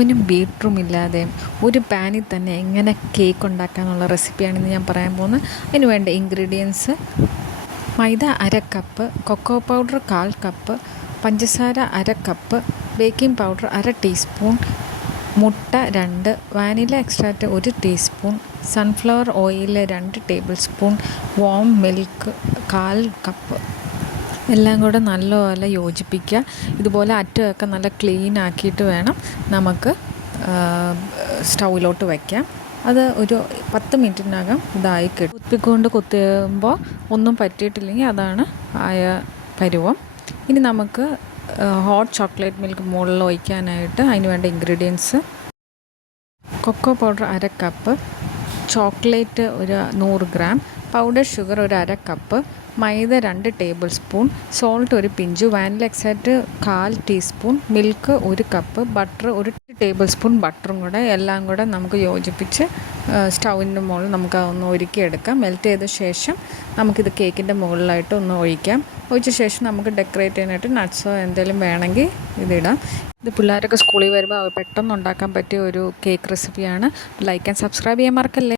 ഓവനും ബീറ്ററും ഇല്ലാതെ ഒരു പാനിൽ തന്നെ എങ്ങനെ കേക്ക് ഉണ്ടാക്കാമെന്നുള്ള റെസിപ്പിയാണിന്ന് ഞാൻ പറയാൻ പോകുന്നത്. അതിന് വേണ്ട ഇൻഗ്രീഡിയൻസ്: മൈദ 1/2 കപ്പ്, കൊക്കോ പൗഡർ 1/4 കപ്പ്, പഞ്ചസാര 1/2 കപ്പ്, ബേക്കിംഗ് പൗഡർ 1/2 ടീസ്പൂൺ, മുട്ട 2, vanilla extract 1 teaspoon, sunflower oil 2 table spoon, warm milk 1/4 cup. എല്ലാം കൂടെ നല്ലപോലെ യോജിപ്പിക്കുക. ഇതുപോലെ അറ്റമൊക്കെ നല്ല ക്ലീൻ ആക്കിയിട്ട് വേണം നമുക്ക് സ്റ്റൗവിലോട്ട് വയ്ക്കാം. അത് ഒരു 10 മിനിറ്റിനകം ഇതായി കിട്ടും. കുത്തിക്കൊണ്ട് കുത്തുമ്പോൾ ഒന്നും പറ്റിയിട്ടില്ലെങ്കിൽ അതാണ് ആയ പരുവം. ഇനി നമുക്ക് ഹോട്ട് ചോക്ലേറ്റ് മിൽക്ക് മുകളിൽ ഒഴിക്കാനായിട്ട് അതിന് വേണ്ട ingredients: cocoa powder 1/2 cup, chocolate ഒരു 100 ഗ്രാം, പൗഡർ ഷുഗർ ഒരു 1/2 cup, maida 2 tablespoon, salt ഒരു pinch, vanilla extract 1/4 teaspoon, milk 1 cup, butter 1 tablespoon ബട്ടറും കൂടെ എല്ലാം കൂടെ നമുക്ക് യോജിപ്പിച്ച് സ്റ്റൗവിൻ്റെ മുകളിൽ നമുക്ക് ഒന്ന് ഒരുക്കിയെടുക്കാം. മെൽറ്റ് ചെയ്ത ശേഷം നമുക്കിത് കേക്കിൻ്റെ മുകളിലായിട്ട് ഒന്ന് ഒഴിച്ച ശേഷം നമുക്ക് ഡെക്കറേറ്റ് ചെയ്യാനായിട്ട് നട്ട്സോ എന്തെങ്കിലും വേണമെങ്കിൽ ഇതിടാം. ഇത് പിള്ളേരൊക്കെ സ്കൂളിൽ വരുമ്പോൾ പെട്ടെന്ന് ഉണ്ടാക്കാൻ പറ്റിയ ഒരു കേക്ക് റെസിപ്പിയാണ്. ലൈക്ക് ആൻഡ് സബ്സ്ക്രൈബ് ചെയ്യാൻ മറക്കല്ലേ.